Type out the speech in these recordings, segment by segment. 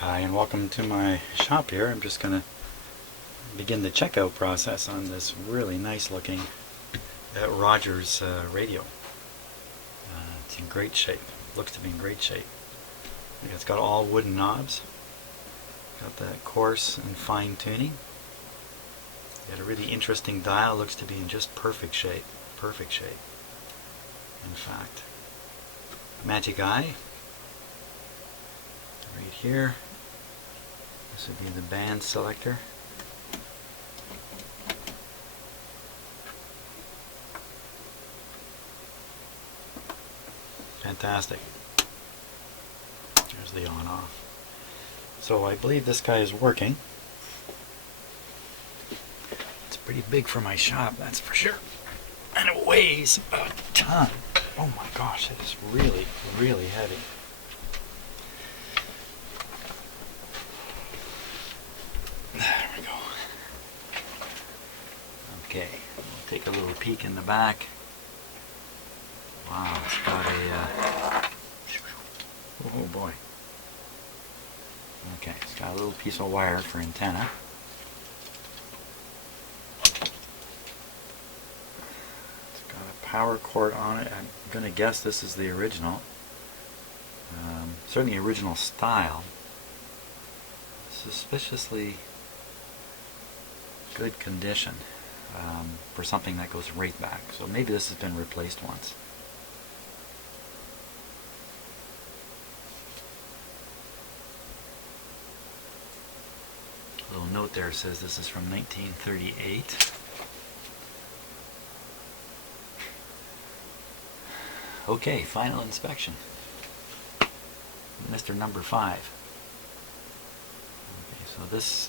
Hi, and welcome to my shop here. I'm just going to begin the checkout process on this really nice looking Rogers radio. It's in great shape. Looks to be in great shape. It's got all wooden knobs. Got that coarse and fine tuning. Got a really interesting dial. Looks to be in just perfect shape. Perfect shape. In fact. Magic eye. Right here. This would be the band selector. Fantastic. There's the on-off. So I believe this guy is working. It's pretty big for my shop, that's for sure. And it weighs a ton. Oh my gosh, it is really, really heavy. There we go. Okay, we'll take a little peek in the back. Wow, it's got a, oh boy. Okay, it's got a little piece of wire for antenna. It's got a power cord on it. I'm going to guess this is the original. Certainly original style. Suspiciously good condition for something that goes right back. So maybe this has been replaced once. A little note there says this is from 1938. Okay, final inspection. Mr. Number 5. Okay, so this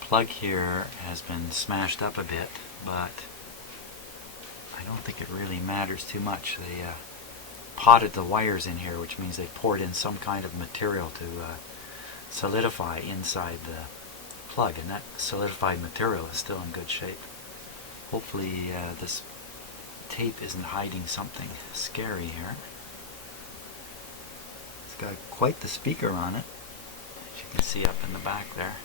plug here has been smashed up a bit, but I don't think it really matters too much. They potted the wires in here, which means they poured in some kind of material to solidify inside the plug, and that solidified material is still in good shape. Hopefully this tape isn't hiding something scary here. It's got quite the speaker on it, as you can see up in the back there.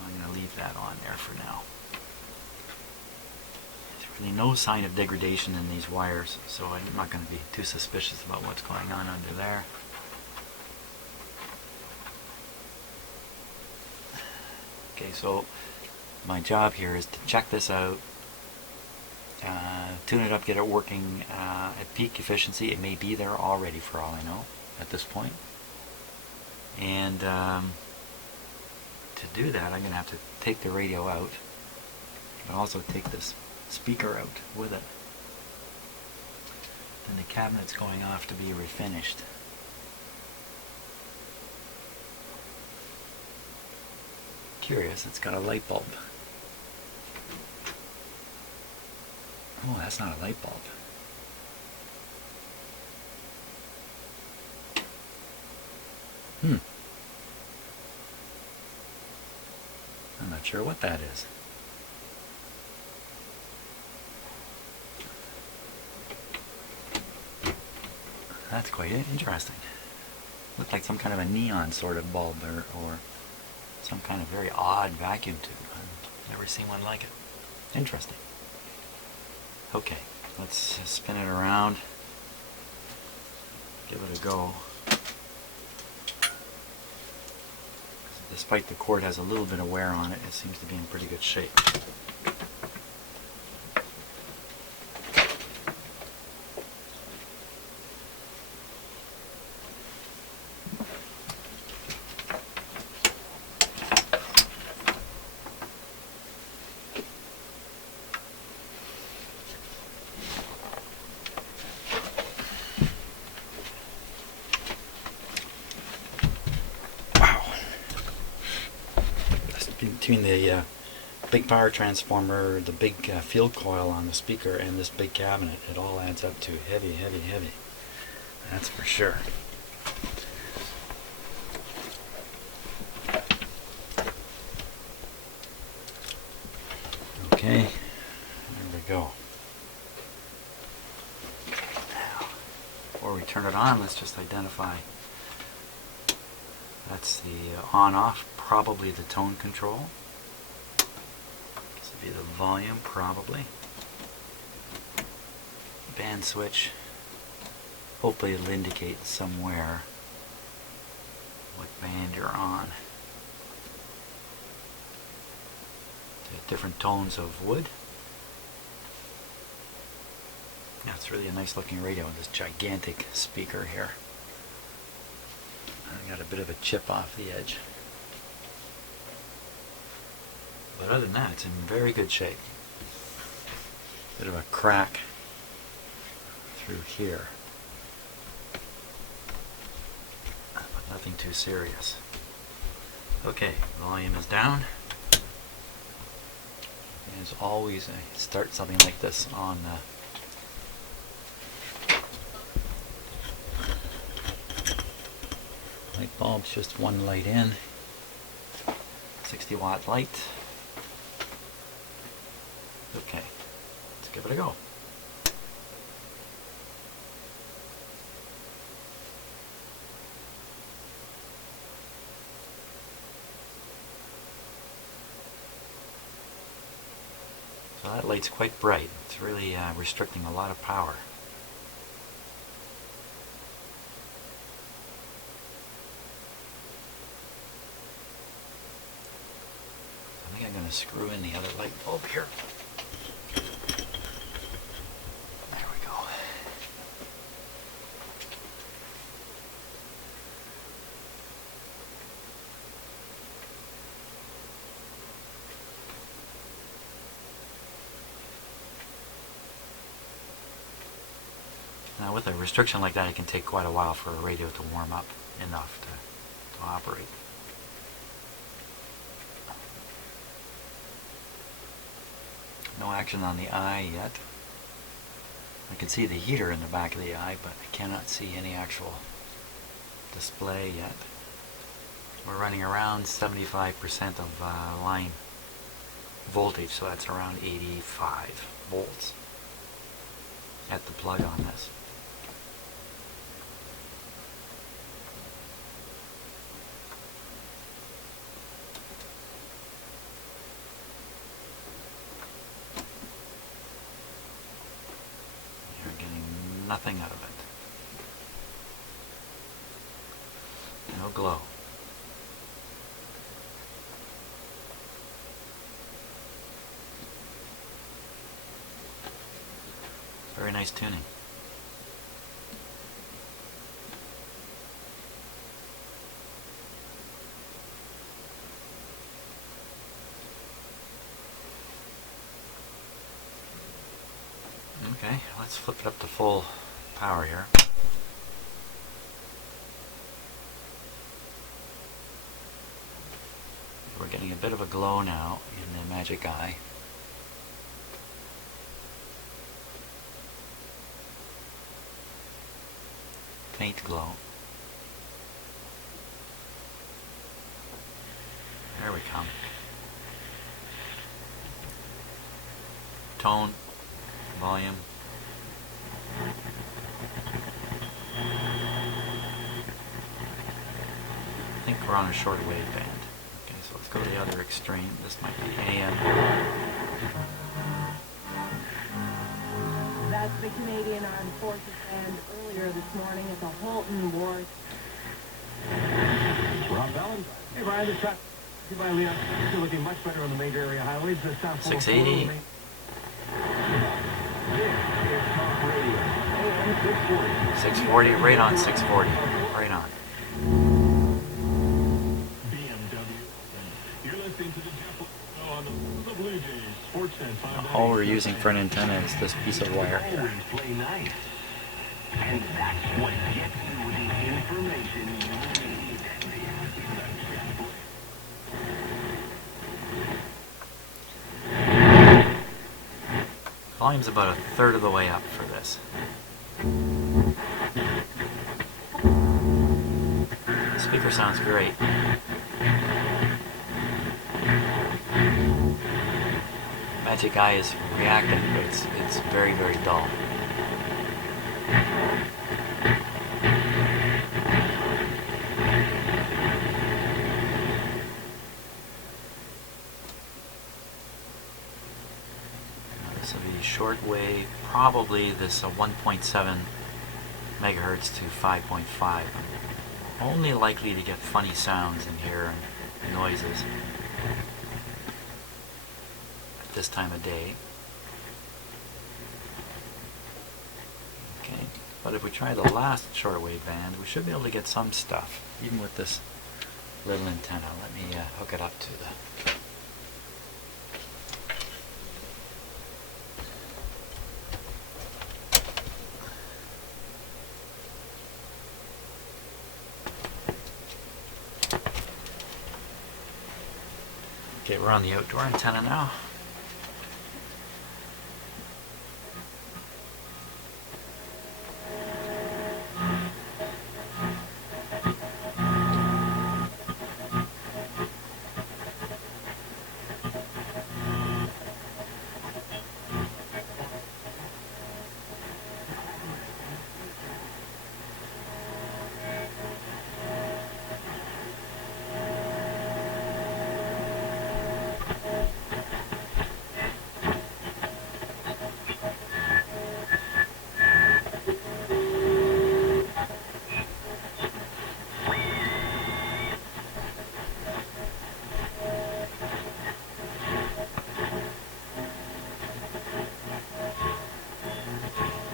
I'm going to leave that on there for now. There's really no sign of degradation in these wires, so I'm not going to be too suspicious about what's going on under there. Okay, so my job here is to check this out, tune it up, get it working at peak efficiency. It may be there already for all I know at this point. And to do that, I'm going to have to take the radio out, but also take this speaker out with it. Then the cabinet's going off to be refinished. Curious, it's got a light bulb. Oh, that's not a light bulb. I'm not sure what that is. That's quite interesting. Looked like some kind of a neon sort of bulb or some kind of very odd vacuum tube. I've never seen one like it. Interesting. Okay, let's spin it around. Give it a go. Despite the cord has a little bit of wear on it, it seems to be in pretty good shape. Between the big power transformer, the big field coil on the speaker, and this big cabinet, it all adds up to heavy, heavy, heavy. That's for sure. Okay, go. Now, before we turn it on, let's just identify. That's the on-off, probably the tone control. This would be the volume, probably. Band switch. Hopefully it'll indicate somewhere what band you're on. Different tones of wood. Yeah, it's really a nice looking radio with this gigantic speaker here. I got a bit of a chip off the edge. But other than that, it's in very good shape. Bit of a crack through here. But nothing too serious. Okay, volume is down. As always, I start something like this on light bulbs, just one light in, 60 watt light. Okay, let's give it a go. So that light's quite bright. It's really restricting a lot of power. I think I'm going to screw in the other light bulb here. There we go. Now with a restriction like that, it can take quite a while for a radio to warm up enough to operate. No action on the eye yet. I can see the heater in the back of the eye, but I cannot see any actual display yet. We're running around 75% of line voltage, so that's around 85 volts at the plug on this. Nothing out of it. No glow. Very nice tuning. Okay, let's flip it up to full power here. We're getting a bit of a glow now in the Magic Eye. Faint glow. There we come. Tone, volume. I think we're on a short wave band. Okay, so let's go to the other extreme. This might be AM. That's the Canadian Armed Forces band earlier this morning at the Halton War. Rob Allen. Hey Brian, this track by Leon. You're looking much better on the major area highways. 680. This is Talk Radio. AM 640. 640, right on 640. Right on. All we're using for an antenna is this piece of wire here. And that's what gets you the information you need. Volume's about a third of the way up for this. The speaker sounds great. Magic Eye is reacting, but it's very, very dull. This will be shortwave, probably this 1.7 megahertz to 5.5. I'm only likely to get funny sounds in here and noises at this time of day. Okay, but if we try the last shortwave band, we should be able to get some stuff, even with this little antenna. Let me hook it up to the... Okay, we're on the outdoor antenna now.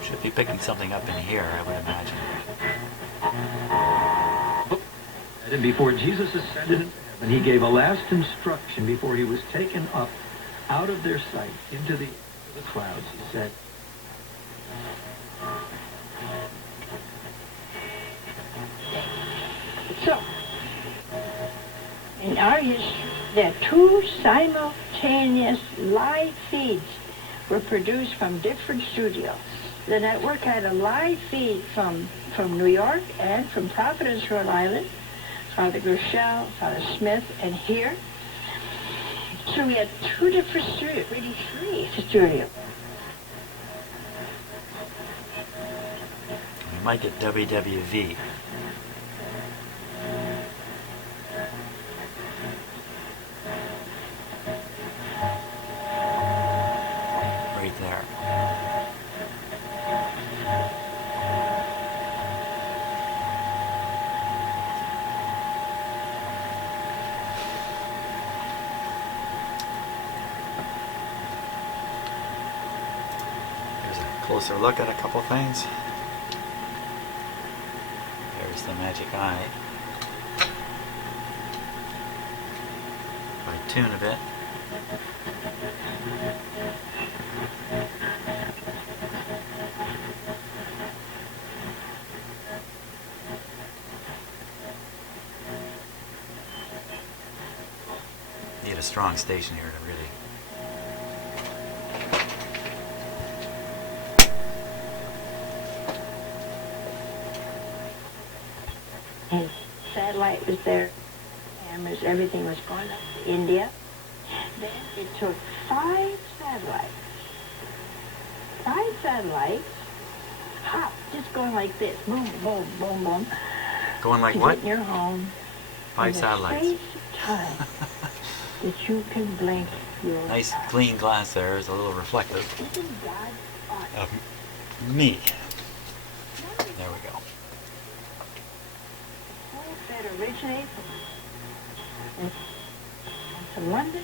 Should be picking something up in here, I would imagine. And before Jesus ascended into heaven, he gave a last instruction before he was taken up out of their sight into the clouds. He said, So, in our history, there are two simultaneous live feeds were produced from different studios. The network had a live feed from New York and from Providence, Rhode Island, Father Gershell, Father Smith, and here. So we had two different studios, really three studios. We might get WWV. Right there. Here's a closer look at a couple things. There's the Magic Eye. If I tune a bit. Need a strong station here to really... And satellite was there, cameras, everything was going up to India. Then it took five satellites, hop, just going like this, boom, boom, boom, boom. Going like to what? get in your home. 5 satellites. In the space of time that you can blink your Nice eye. clean glass there is a little reflective Isn't God awesome? of me. There we go. That originates from London.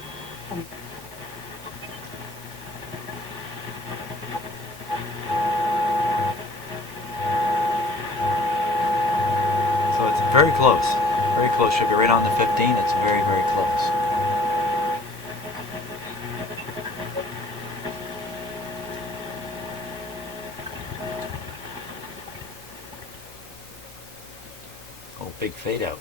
So it's very close. Very close. Should be right on the 15. It's very, very close. Oh, big fade out.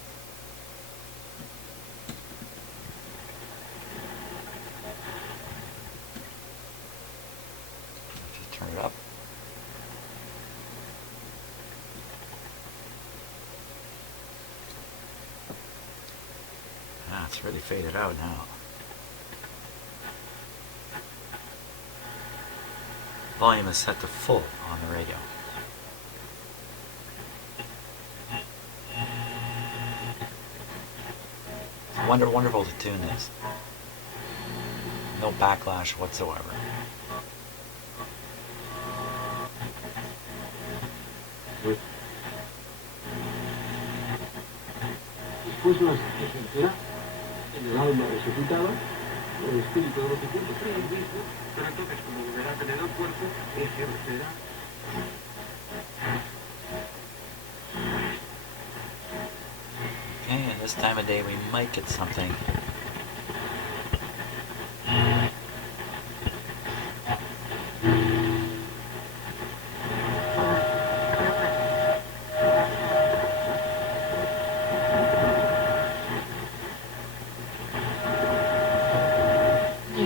Just turn it up. Ah, it's really faded out now. Volume is set to full on the radio. It's wonderful to tune this. No backlash whatsoever. Después una tercera, en el alma resucitada, el espíritu de los difuntos será el mismo, pero entonces como volverá a tener el cuerpo, ese será. Okay, and this time of day we might get something.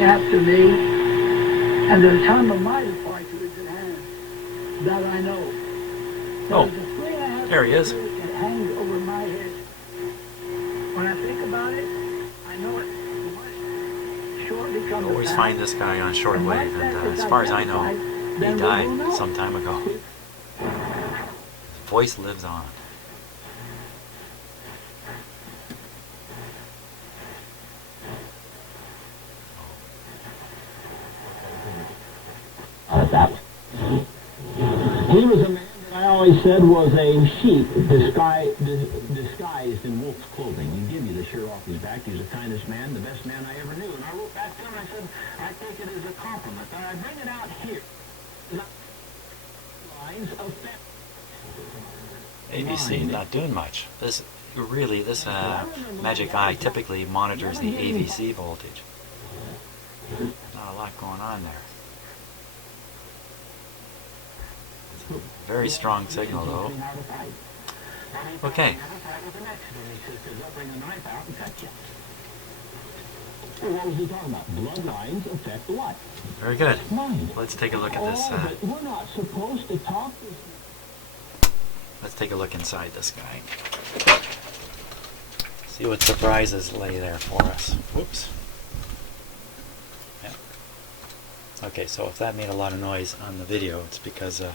After me, and the time of my departure is at hand. That I know. Oh, There's a 3.5 there he is. spirit that hangs over my head. When I think about it, I know it must shortly come to Always pass. find this guy on shortwave, and as far as I know, he died some time ago. His voice lives on. He was a man that I always said was a sheep disguised in wolf's clothing. He'd give you the shirt off his back. He was the kindest man, the best man I ever knew. And I wrote back to him and I said, I take it as a compliment. And I bring it out here. Lines of ABC not doing much. This Magic Eye typically monitors the AVC voltage. Not a lot going on there. Very strong signal though. Okay. What was he talking about? Bloodlines affect what? Very good. Mind. Let's take a look at this. But we're not supposed to talk this. Let's take a look inside this guy. See what surprises lay there for us. Whoops. Yeah. Okay, so if that made a lot of noise on the video, it's because I'm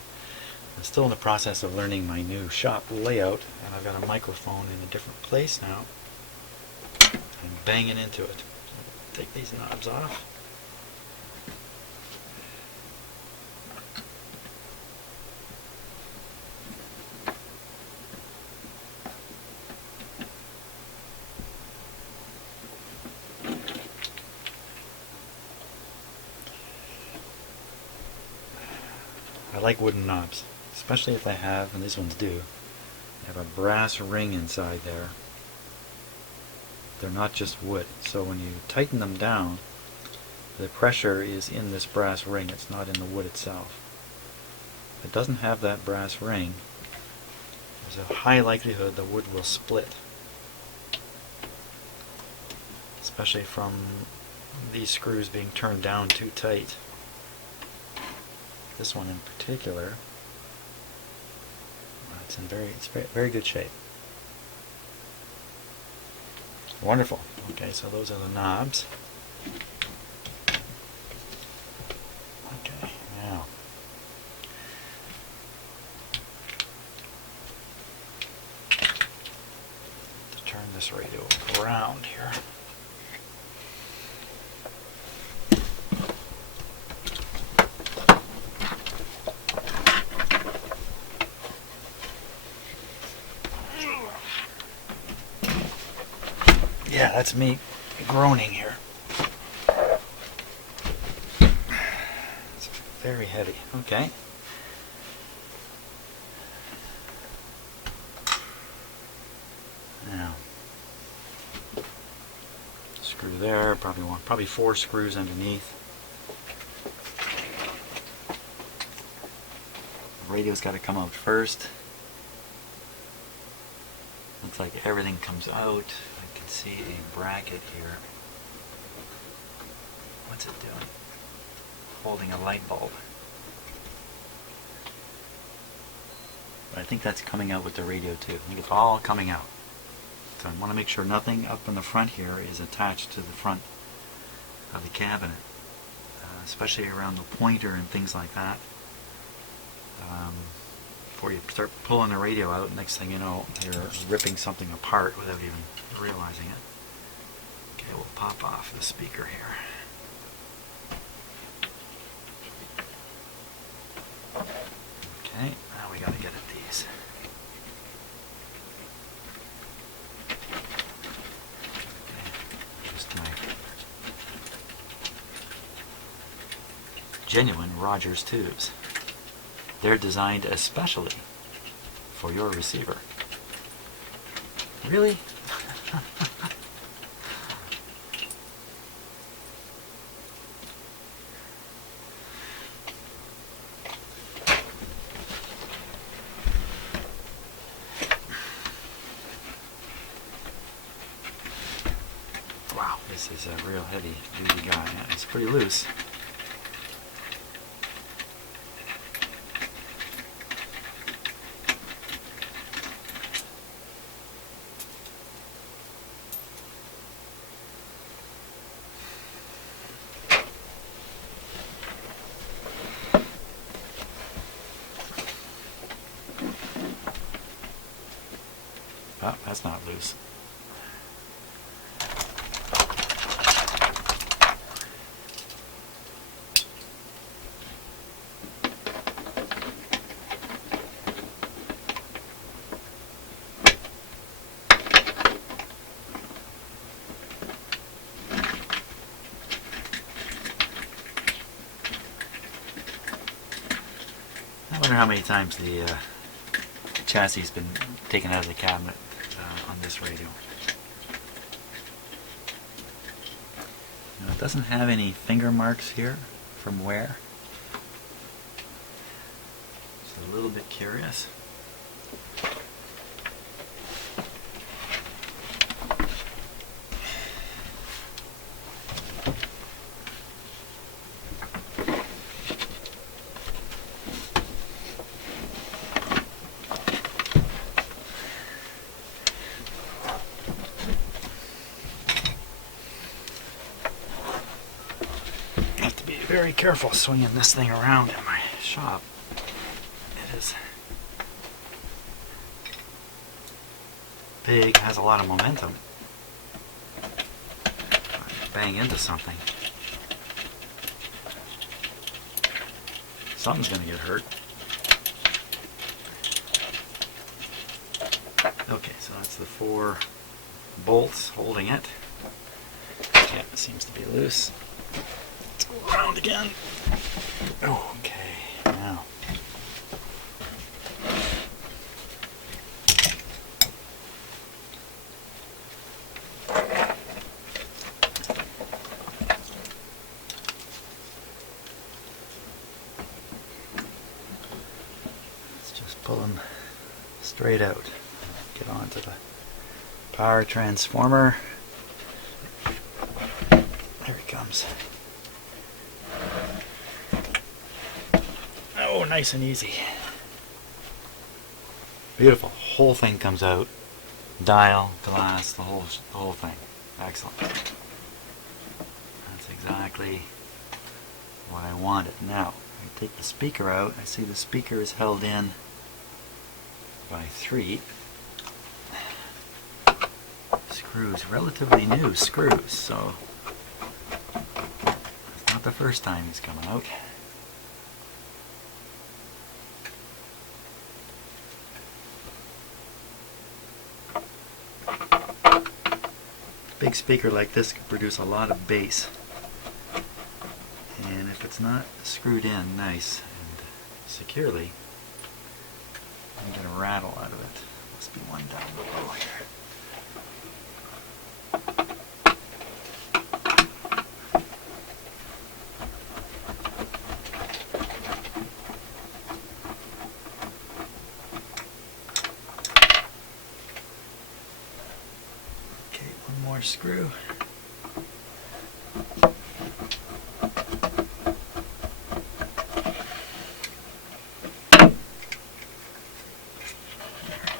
still in the process of learning my new shop layout, and I've got a microphone in a different place now. I'm banging into it. Take these knobs off. I like wooden knobs, especially if they have, and these ones do, they have a brass ring inside there. They're not just wood, so when you tighten them down, the pressure is in this brass ring, it's not in the wood itself. If it doesn't have that brass ring, there's a high likelihood the wood will split, especially from these screws being turned down too tight. This one in particular, it's in very good shape. Wonderful. Okay, so those are the knobs. Okay, now to turn this radio around here. Yeah, that's me groaning here. It's very heavy. Okay. Now, screw there. Probably 4 screws underneath. The radio's got to come out first. Looks like everything comes out. I can see a bracket here. What's it doing? Holding a light bulb. But I think that's coming out with the radio too. I think it's all coming out. So I want to make sure nothing up in the front here is attached to the front of the cabinet. especially around the pointer and things like that. Before you start pulling the radio out, next thing you know, you're ripping something apart without even realizing it. Okay, we'll pop off the speaker here. Okay, now we gotta get at these. Okay, just my genuine Rogers tubes. They're designed especially for your receiver. Really? Wow, this is a real heavy duty guy. It's pretty loose. Oh, that's not loose. I wonder how many times the chassis has been taken out of the cabinet on this radio. Now, it doesn't have any finger marks here from wear. Just a little bit curious. Very careful swinging this thing around in my shop. It is big, has a lot of momentum. Bang into something. Something's gonna get hurt. Okay, so that's the 4 bolts holding it. Yeah, it seems to be loose. Around again. Oh, okay, now. Let's just pull them straight out. Get onto the power transformer. There he comes. Oh, nice and easy. Beautiful. Whole thing comes out. Dial, glass, the whole thing. Excellent. That's exactly what I wanted. Now, I take the speaker out. I see the speaker is held in by 3 screws, relatively new screws, so it's not the first time he's coming out. Big speaker like this can produce a lot of bass, and if it's not screwed in nice and securely, you get a rattle out of it. Must be one down below here. Okay, one more screw.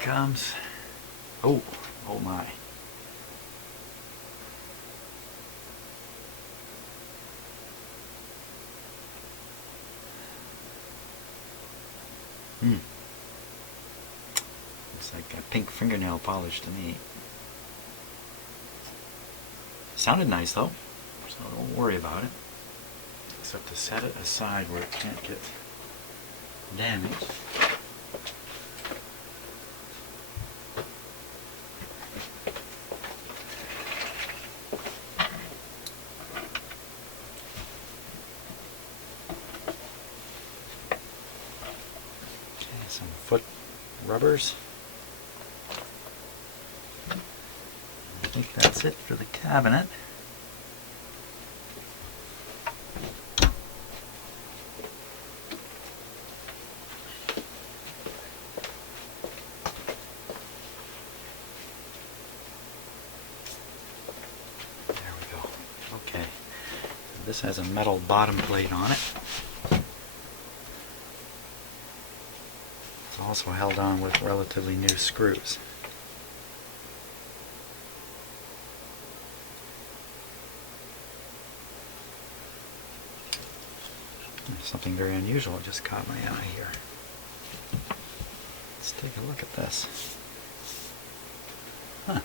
Comes. Oh my. Looks like a pink fingernail polish to me. Sounded nice though, so don't worry about it. Except to set it aside where it can't get damaged. Okay, some foot rubbers. I think that's it for the cabinet. There we go. Okay. This has a metal bottom plate on it. It's also held on with relatively new screws. Something very unusual just caught my eye here. Let's take a look at this. Huh.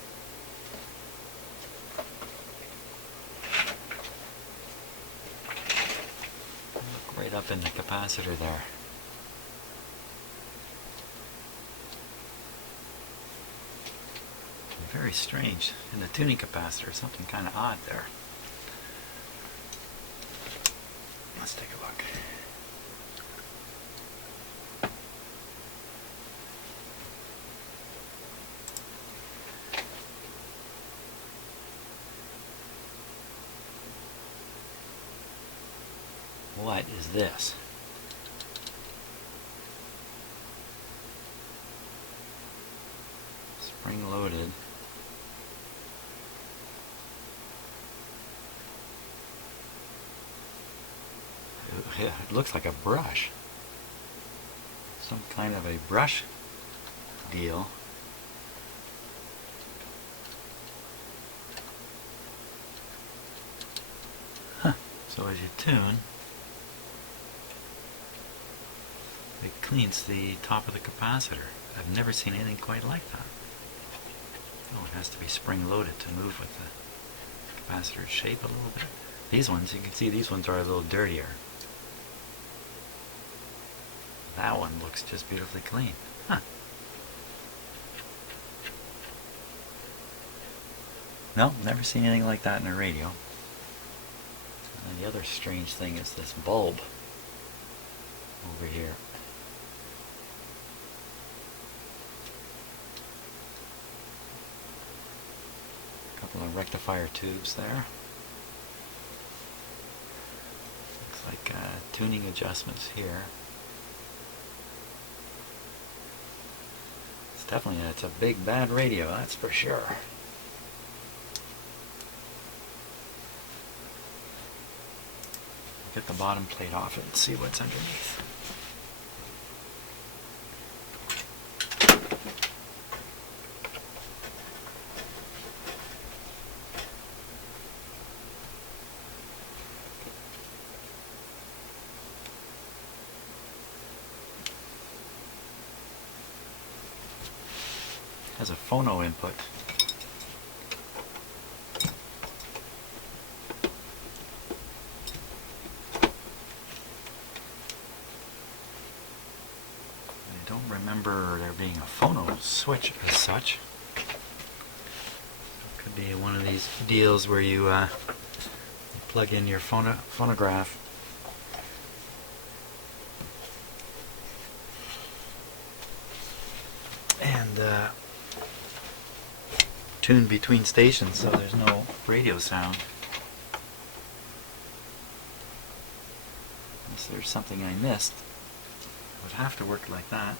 Look right up in the capacitor there. Very strange. In the tuning capacitor, something kind of odd there. Let's take a look. What is this? Spring loaded. It looks like a brush. Some kind of a brush deal. Huh. So as you tune, it cleans the top of the capacitor. I've never seen anything quite like that. Oh, it has to be spring loaded to move with the capacitor's shape a little bit. These ones, you can see these ones are a little dirtier. That one looks just beautifully clean. Huh. No, never seen anything like that in a radio. And the other strange thing is this bulb over here. A couple of rectifier tubes there. Looks like tuning adjustments here. Definitely, it's a big bad radio, that's for sure. Get the bottom plate off it and see what's underneath. Has a phono input. I don't remember there being a phono switch as such. It could be one of these deals where you plug in your phonograph and tune between stations so there's no radio sound. Unless there's something I missed. It would have to work like that.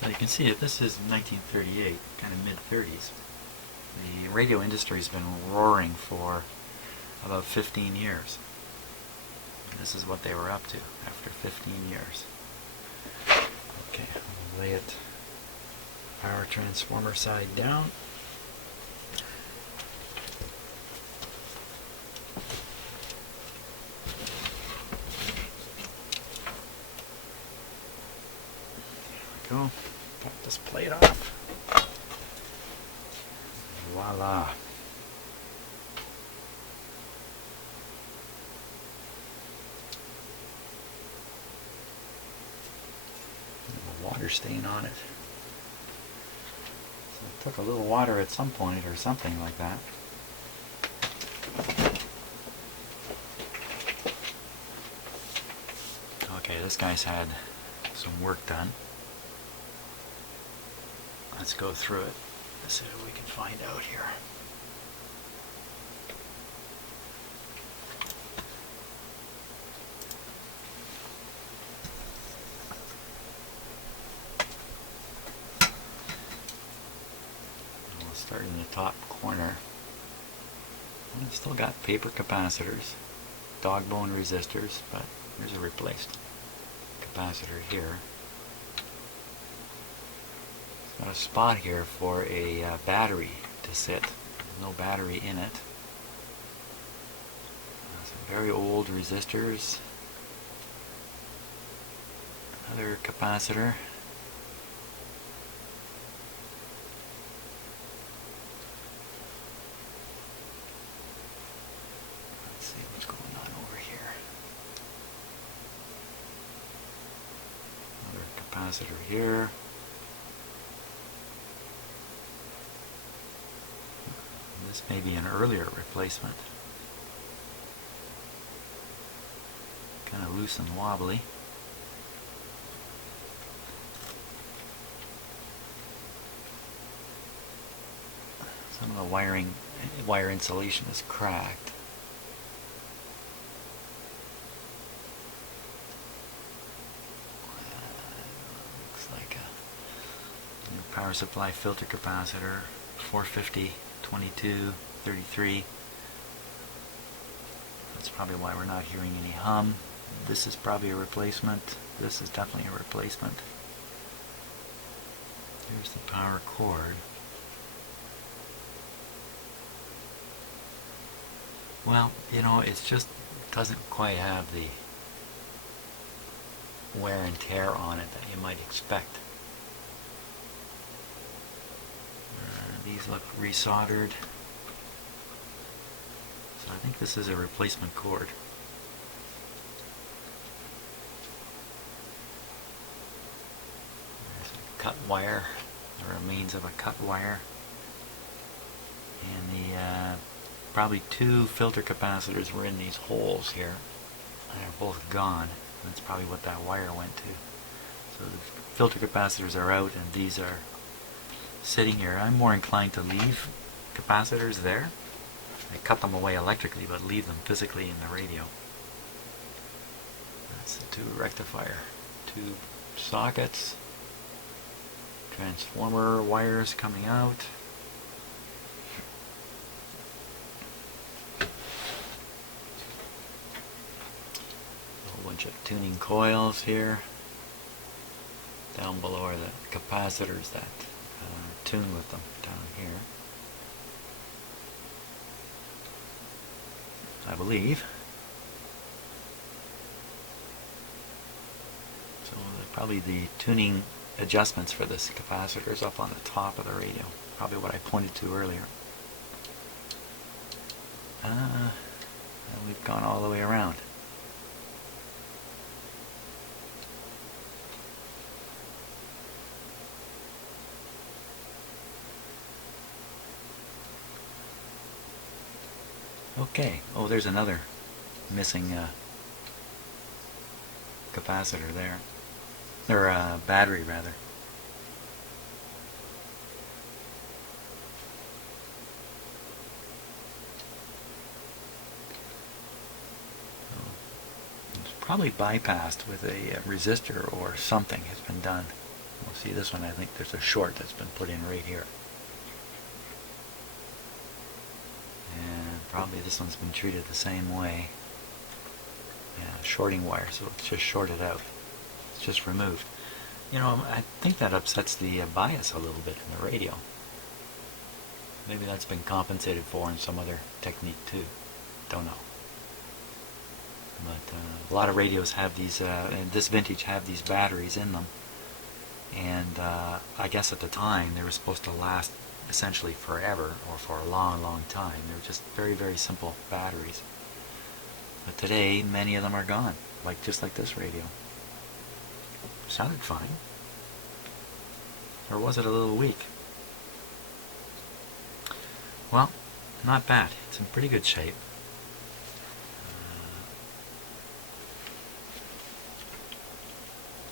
So you can see that this is 1938, kind of mid-30s. The radio industry's been roaring for about 15 years. And this is what they were up to after 15 years. Okay, I'll lay it power transformer side down. There we go. Pop this plate off. Voila. A water stain on it. So it took a little water at some point or something like that. Okay, this guy's had some work done. Let's go through it. Let's see what we can find out here. We'll start in the top corner. We've still got paper capacitors, dog bone resistors, but here's a replaced capacitor here. Got a spot here for a battery to sit. There's no battery in it. Some very old resistors. Another capacitor. Let's see what's going on over here. Another capacitor here. This may be an earlier replacement. Kind of loose and wobbly. Some of the wire insulation is cracked. Looks like a new power supply filter capacitor, 450. 22, 33. That's probably why we're not hearing any hum. This is probably a replacement. This is definitely a replacement. Here's the power cord. Well, you know, it just doesn't quite have the wear and tear on it that you might expect. These look resoldered. So I think this is a replacement cord. There's a cut wire, the remains of a cut wire. And the probably two filter capacitors were in these holes here. And they're both gone. That's probably what that wire went to. So the filter capacitors are out and these are sitting here. I'm more inclined to leave capacitors there. I cut them away electrically, but leave them physically in the radio. That's the two rectifier, two sockets, transformer wires coming out. A whole bunch of tuning coils here. Down below are the capacitors that tune with them down here, I believe. So probably the tuning adjustments for this capacitor is up on the top of the radio. Probably what I pointed to earlier. And we've gone all the way around. Okay. Oh, there's another missing capacitor there. Or battery, rather. It's probably bypassed with a resistor or something has been done. We'll see this one. I think there's a short that's been put in right here. Probably this one's been treated the same way. Yeah, shorting wire, so it's just shorted out. It's just removed. You know, I think that upsets the bias a little bit in the radio. Maybe that's been compensated for in some other technique too. Don't know. But a lot of radios have these, and this vintage have these batteries in them. And I guess at the time they were supposed to last essentially forever, or for a long, long time. They were just very, very simple batteries. But today, many of them are gone, just like this radio. Sounded fine. Or was it a little weak? Well, not bad. It's in pretty good shape.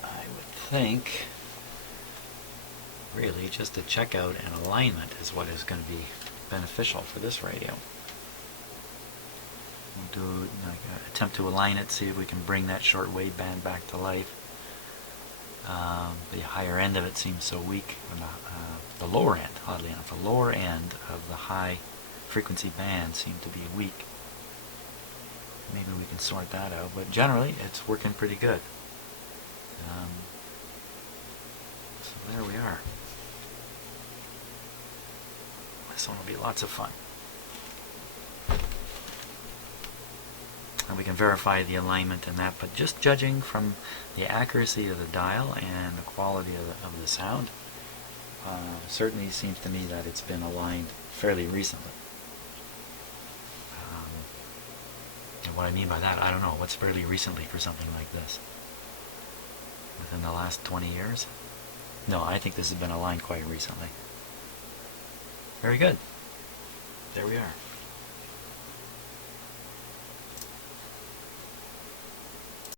I would think, really, just a checkout and alignment is what is going to be beneficial for this radio. We'll do attempt to align it, see if we can bring that short wave band back to life. The higher end of it seems so weak. The lower end, oddly enough, the lower end of the high frequency band seemed to be weak. Maybe we can sort that out, but generally it's working pretty good. So there we are. This one will be lots of fun. And we can verify the alignment and that, but just judging from the accuracy of the dial and the quality of the sound, certainly seems to me that it's been aligned fairly recently. And what I mean by that, I don't know. What's fairly recently for something like this? Within the last 20 years? No, I think this has been aligned quite recently. Very good. There we are.